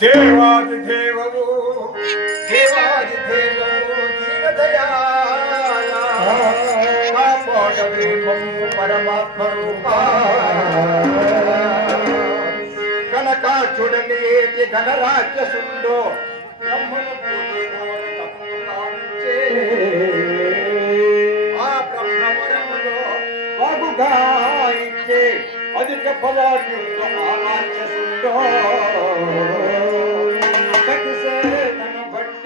దేవాది దేవవు దేవాది దేవవు దీనదయాళ కాపాడవే మమ్ము పరమాత్మ రూపా కనకాచుడని ఏటి గణరాజ్యసుండో బ్రహ్మను పూజి ఘోర తపము కావించే. ఆ బ్రహ్మవరములో బాగుగా ఇచ్చే అధిక ఫలాన్ని ఆరాధ్యసుండో కటిసేతను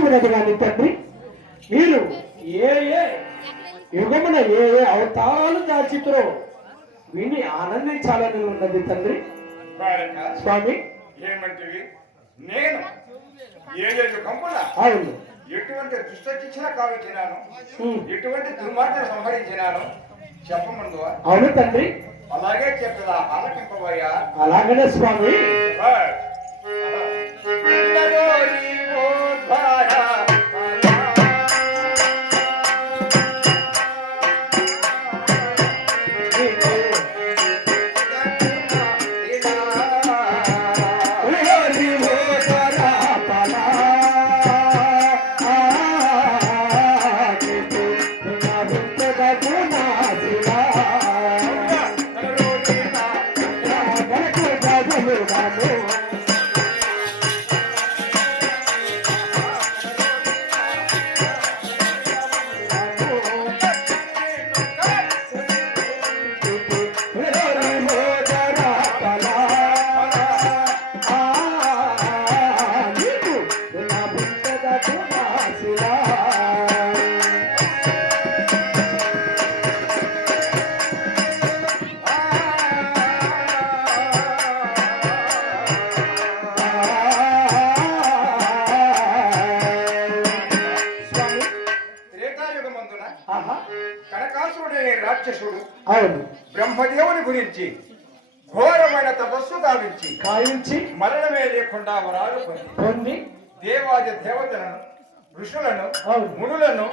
ఉన్నది కానీ తండ్రి. మీరు ఏ ఏ యుగమున ఏ ఏ అవతారాలు దాచితురో విని ఆనందించాలని ఉన్నది తండ్రి. స్వామి. ఏమంటివి? నేను ఏదేదు కంపుల అవును. ఎటువంటి దుష్టశిక్షణ కావించినాను. ఎటువంటి దుర్మార్గం సంహరించినాను. చెప్పమందువా? అవును తండ్రి. అలాగే చెప్తుందా ఆలకింపబోయా అలాగనే స్వామి. గురించి ఘోరమైన తపస్సు గావించి కాయించి మరణమే లేకుండా వరాలు పొంది దేవాది దేవతలను ఋషులను. మునులను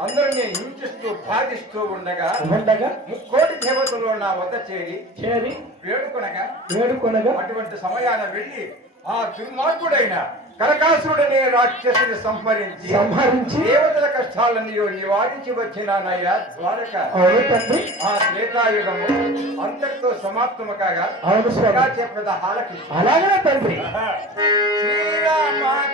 అందరినీ హింసిస్తూ బాధిస్తూ ఉండగా ఉండగా ముక్కోటి దేవతలు నా వద్ద చేరి చేరి వేడుకొనగా వేడుకొనగా అటువంటి సమయాన వెళ్ళి ఆ దుర్మార్గుడైన కనకాసురుడనే రాక్షసుని సంహరించి సంహరించి దేవతల కష్టాలన్నీ నివారించి వచ్చినానయ్యా ద్వారక. ఆ త్రేతాయుగము అంతటితో సమాప్తము కాగా చెప్పద హాలకి. అలాగే తండ్రి. శ్రీరామచంద్రుడా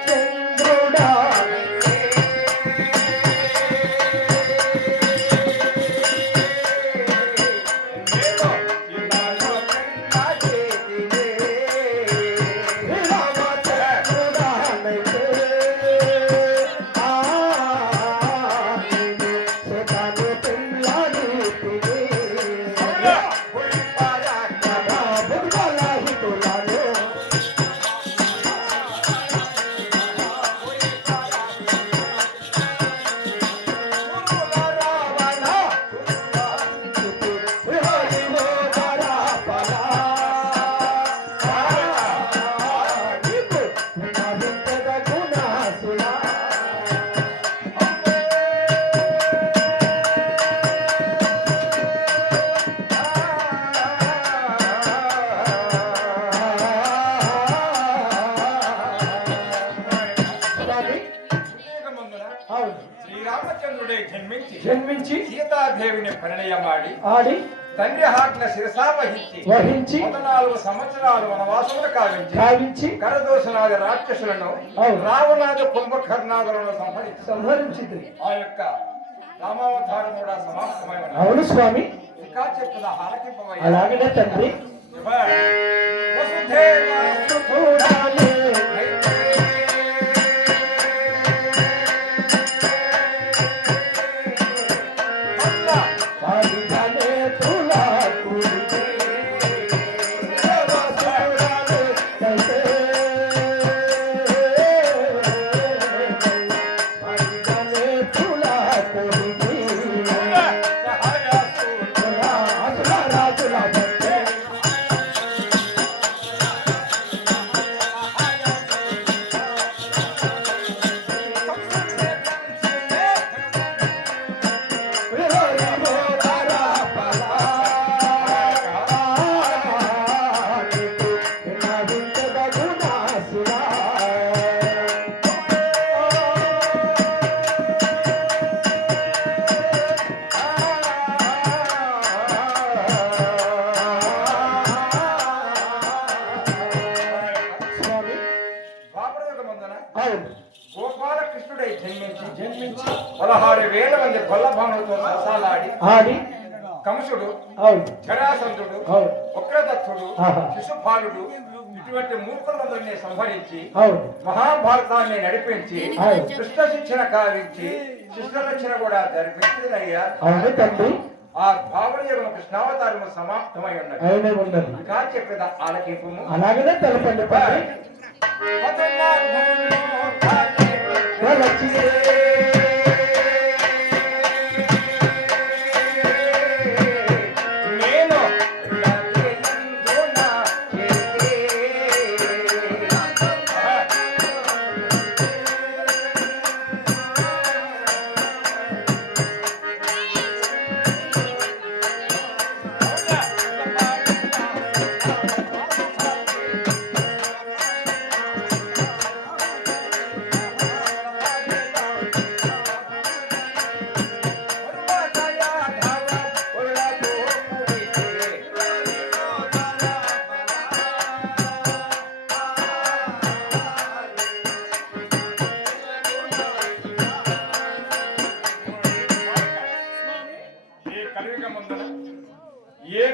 సీతాదేవిని పరిణయమాడి ఆడి తండ్రి హాట్ల శిరసావహించి వహించి పద్నాలుగు సంవత్సరాలు వనవాసములు కావించి కావించి కరదోషనాది రాక్షసులను. రావణాది కుంభకర్ణాదులను సంహరించి సంహరించింది ఆ యొక్క రామావతారం కూడా సమాప్తమై అవును స్వామి. ఇంకా చెప్పున హాలకింపవయ్యా అలాగనే తండ్రి. వసుదేవ కొల్లభానులతో సరసాలాడి ఆడి కంసుడు అవును. వక్రదత్తుడు. శిశుపాలుడు ఇటువంటి మూర్ఖులందరినీ సంహరించి అవును. మహాభారతాన్ని నడిపించి. కృష్ణ శిక్షణ కావించి శిష్ణ రక్షణ కూడా జరిపించిందయ్యా అవును తండ్రి. ఆ భావన యొక్క కృష్ణావతారము సమాప్తమై ఉన్నది. చెప్పేదా ఆలకింపు అలాగనే తెలపండి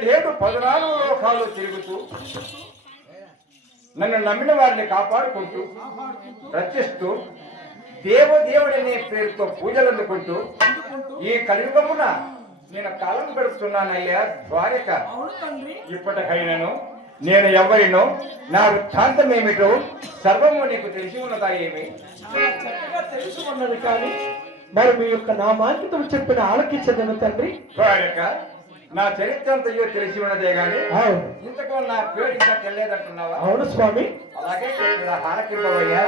ఏడేడు పద్నాలుగు లోకాలు తిరుగుతూ నన్ను నమ్మిన వారిని కాపాడుకుంటూ రక్షిస్తూ దేవదేవుడనే పేరుతో పూజలు అందుకుంటూ ఈ కలియుగమున నేను కాలం గడుపుతున్నానయ్యా ద్వారక. ఇప్పటికైనాను నేను ఎవరినో నా వృత్తాంతం ఏమిటో సర్వము నీకు తెలిసి ఉన్నదా ఏమి? తెలిసి ఉన్నది కానీ మరి మీ యొక్క నామాంకితం చెప్పిన ఆలకించదను తండ్రి. ద్వారక నా చరిత్ర అంతయో తెలిసి ఉన్నదే గాని అవును ఇంతకు నా పేరు ఇంకా తెలియదంటున్నావా అవును స్వామి అలాగే చెప్పిన హారకింపవయ్యా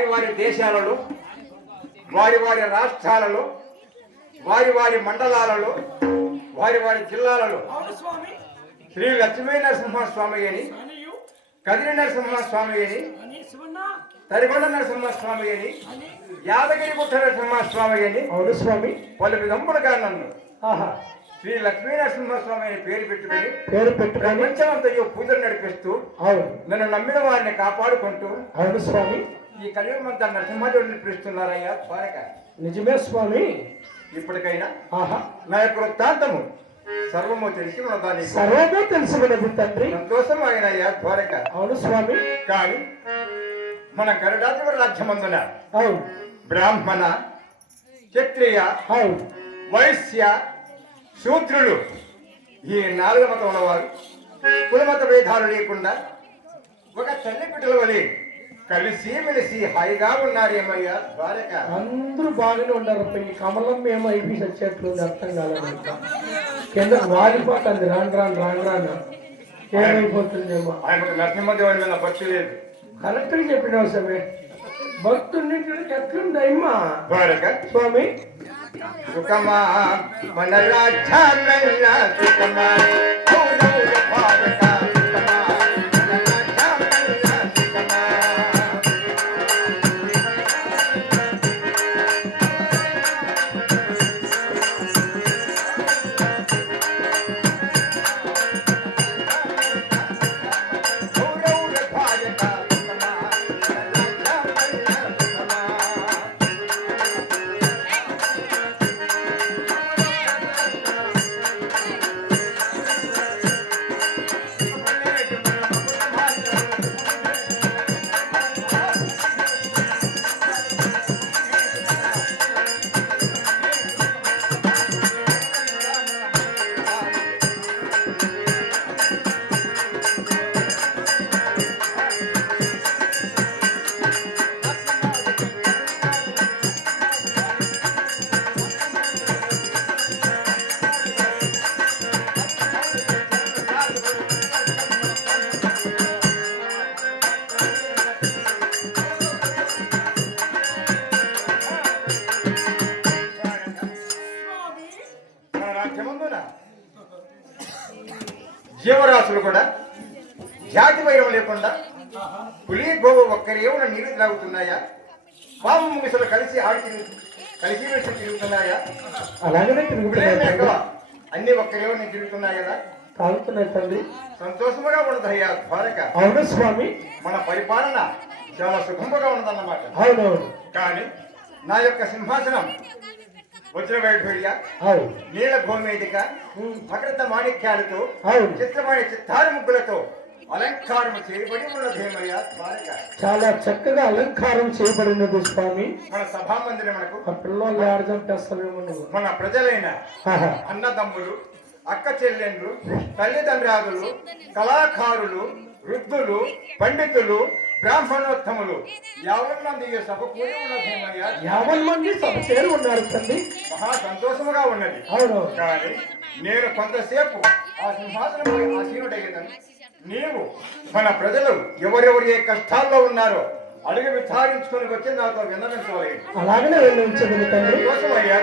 వారి వారి దేశాలలో వారి వారి రాష్ట్రాలలో వారి వారి మండలాలలో వారి వారి జిల్లాలలో శ్రీ లక్ష్మీ నరసింహస్వామి అని కదిరి నరసింహస్వామి అని తరిగొండ నరసింహస్వామి అని యాదగిరి గుట్ట నరసింహస్వామి అని అవును స్వామి. పలు విధములుగా నన్ను ఆహా. శ్రీ లక్ష్మీ నరసింహస్వామి అని పేరు పెట్టుకుని పేరు పెట్టుకొని ప్రపంచమంతయో పూజలు నడిపిస్తూ అవును. నన్ను నమ్మిన వారిని కాపాడుకుంటూ అవును స్వామి. ఈ కలియుగమంతా నరసింహదేవుడిని పిలుస్తున్నారయ్యా ద్వారక నిజమే స్వామి. ఇప్పటికైనా? ఆహా. నా యొక్క వృత్తాంతము సర్వము తెలిసి ఉన్నదాన్ని. సర్వమే తెలిసి ఉన్నది తండ్రి. సంతోషం అయినయ్యా ద్వారక అవును స్వామి. కానీ మన గరుడాధిప రాజ్యమందున అవును బ్రాహ్మణ క్షత్రియ అవును వైశ్య శూద్రులు ఈ నాలుగు మతముల వారు కులమత భేదాలు లేకుండా ఒక తల్లి బిడ్డల వలె కలిసి మెలిసి హాయిగా ఉన్నారేమయ్యా ద్వారక. అందరూ బాగానే ఉన్నారు. ఈ కమలం మేము అయిపోయి చచ్చేట్లుంది అర్థం కాలేదు. కింద వాడిపోతుంది రాను రాను రాను రాను. ఏమైపోతుందేమో. ఆయనకు నరసింహదేవుని మీద భక్తి లేదు. కరెక్ట్గా చెప్పినావు సమే భక్తున్నింటికి ఎట్లుంది అమ్మా ద్వారక. స్వామి. సుఖమా మన రాజ్యాన్న సుఖమా. ఔరౌర భారత సుఖమా ఏమైనా నీళ్ళు త్రాగుతున్నాయా పాము ముగిసలు కలిసి ఆడి కలిసి వచ్చి తిరుగుతున్నాయా? అలాగనే ఇప్పుడే తిరుగుతున్నాయి అన్ని ఒక్కరేమో తిరుగుతున్నాయి కదా? తాగుతున్నాయి తండ్రి. సంతోషముగా ఉన్నదయ్యా ద్వారక అవును స్వామి. మన పరిపాలన చాలా సుఖముగా ఉన్నదన్నమాట అవునవును. కానీ నా యొక్క సింహాసనం వజ్రవైఢూర్య నీల గోమేదిక భద్రత మాణిక్యాలతో అవును. చిత్రమైన చిత్తారు ముగ్గులతో అలంకారం చేయబడి ఉన్నదేమయ్య చాలా చక్కగా అలంకారం చేయబడినది స్వామి. మన సభా మందిరమునకు ఆ పిల్లలు ఆడదంటేస్తావేమో నువ్వు మన ప్రజలైన. అన్నదమ్ములు అక్క చెల్లెండ్లు తల్లిదండ్రాదులు కళాకారులు వృద్ధులు పండితులు బ్రాహ్మణోత్తములు. యావన్ మంది సభ కూడి ఉన్నదేమయ్య మంది సభ చేరి ఉన్నారు తండ్రి మహా సంతోషముగా ఉన్నది. అవును. కానీ నేను కొంతసేపు ఆ సింహాసనంపై ఆసీనుడయ్యేదని నీవు మన ప్రజలు ఎవరెవరు ఏ కష్టాల్లో ఉన్నారో అడుగు విచారించుకొని వచ్చి నాతో విన్నవించవాలి అలాగనే వెళ్ళించదు తండ్రి. కోసమయ్యా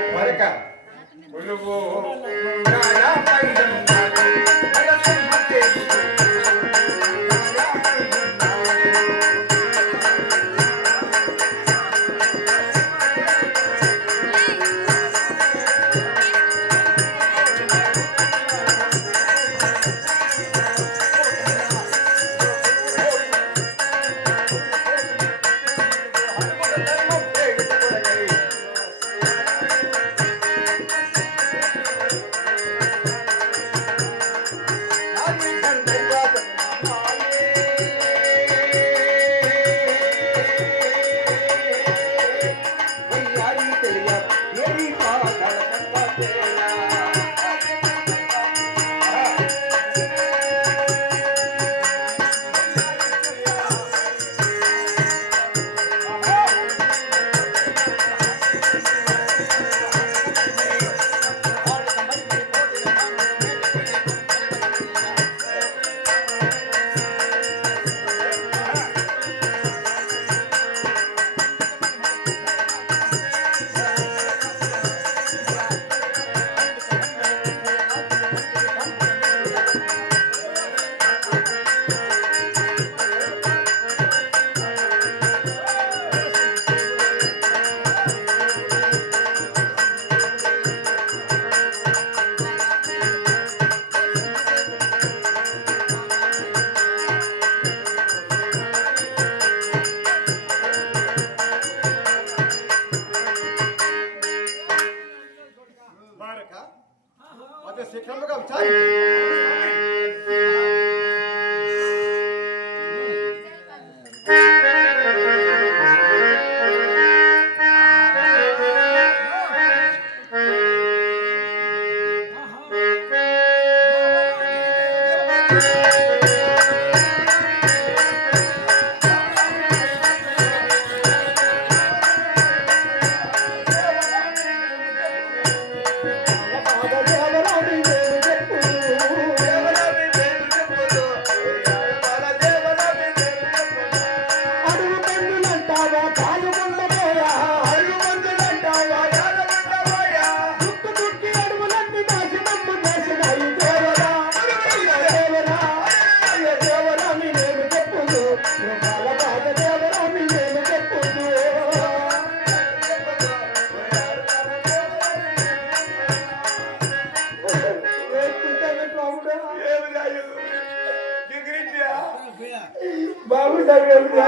బాగుండగా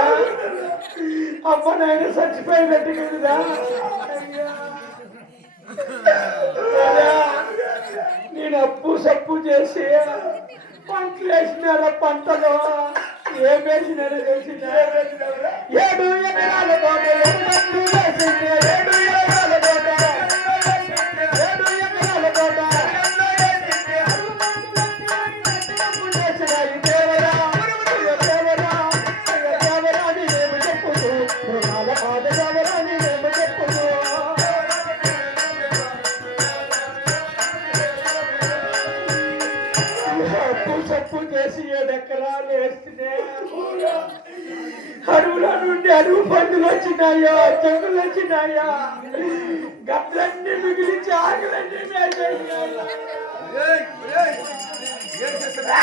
అమ్మ నాయన చచ్చిపోయినట్టు కదరా. నేను అప్పు సప్పు చేసి పంటలు వేసినారా పంటలో? ఏం వేసినారో? తెలిసిన ఏడు ఎకరాలు తోట ఎరుగట్టు ఏడు అడవు పందులు వచ్చినాయో చెవులు వచ్చినాయా. గట్లన్నీ మిగిలించి ఆకులన్నీ మేసేసినాయా. ఏం చేస్తున్నా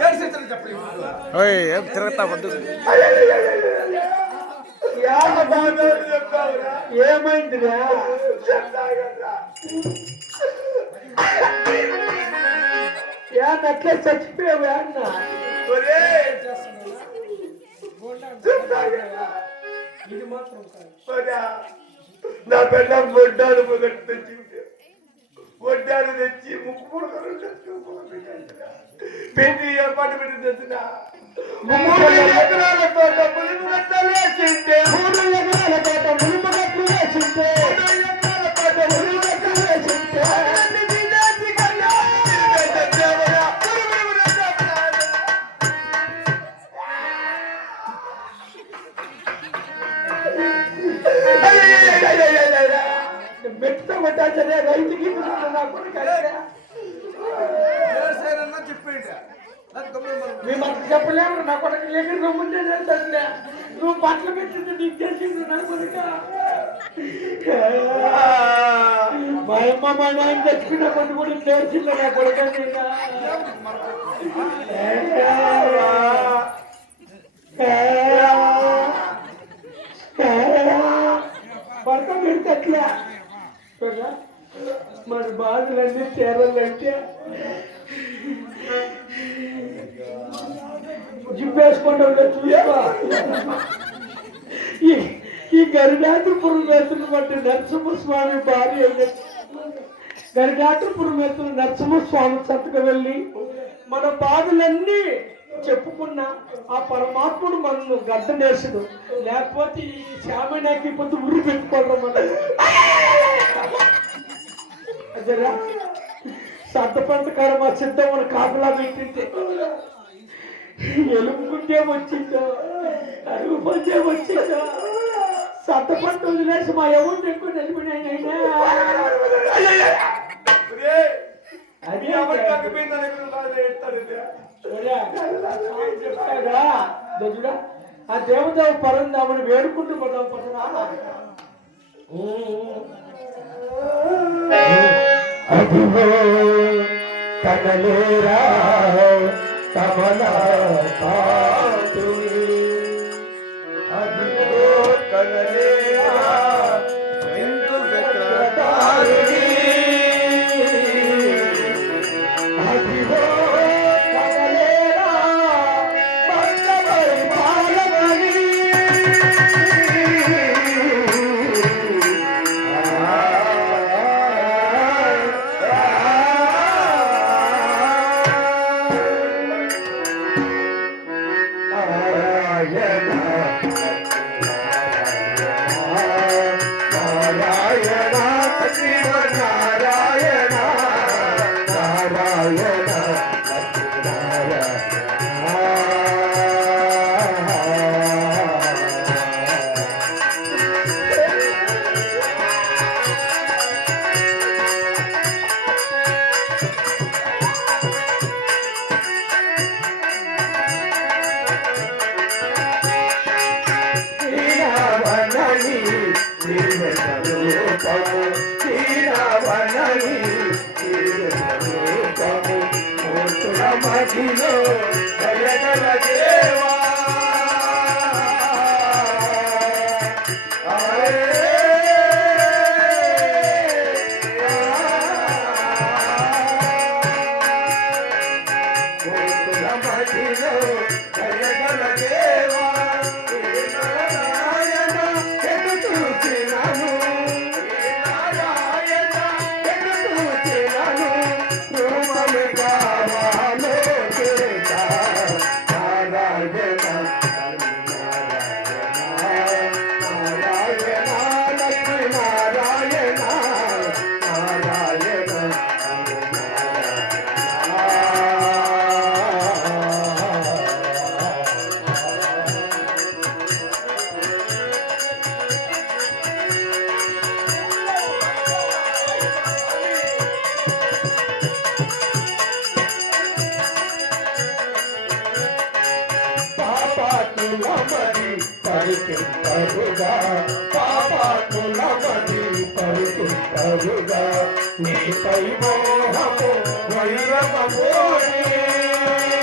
ఏం చేస్తున్నా చెప్పండి ఓయ్ ఏం తిరుగుతా వద్దు. యాద బాధ ఏమైందిరా? యా నట్లే చచ్చిపోయావు అన్న. ఇది మాత్రం కాదు నా పెద్ద వడ్డాను మొదటి తెచ్చి వడ్డాను తెచ్చి ముక్కు పుడకలు పెళ్ళి ఏర్పాటు పెట్టి తెచ్చిన ఎకరాల తోట పులిపు గడ్డలు వేసింటే మూడు ఎకరాల తోట మునుపు గట్లు వేసింటే ఎకరాల తోట పులిపు గడ్డలు వేసింటే మెట్టుతో కొట్టాల్సరే రైతుకి. మేము అట్లా చెప్పలేము నా కొడుకు ఎగిరి రమ్ముంటే తెలుసా నువ్వు బట్టలు పెట్టింది నీకు తెలిసింది నా కొడుక. మా అమ్మ మా నాయన తెచ్చుకున్న కొన్ని కూడా తెలిసింది నా కొడుక భర్త అట్లా చూడరా? మన బాధలన్నీ చేరాలంటే జిప్పేసుకోండి చూసుకో. ఈ ఈ గరిడాత్రపురం వేస్తున్నటువంటి నరసింహస్వామి భార్య గరిడాత్రపురం వేస్తున్న నరసింహస్వామి సంతకు వెళ్ళి మన బాధలన్నీ చెప్పుకున్న ఆ పరమాత్ముడు మనల్ని గద్దనేసుడు లేకపోతే ఈ శ్యామనాకి పొద్దు ఉరి పెట్టుకోవడం మనం అదేరా? సత్తపంట కర్మ సిద్ధమని కాపలా పెట్టింటే. ఎలుపుకుంటే వచ్చిందో అడుగు వచ్చిందో. సత్తపంట వదిలేసి మా ఎవరు ఎక్కువ నిలబడినైనా అది చెప్తాడా దొడ్డుడా? ఆ దేవదేవ పరందామని వేడుకుంటూ పడ్డాం పట్టరా. అదిగో కదలేరా కమలా అదిగో కదలేరా Yeah. జయగల పరికింపరుగా పాపాత్ములమని పరికింపరుగా నీపై మోహము వైరమోని నీపై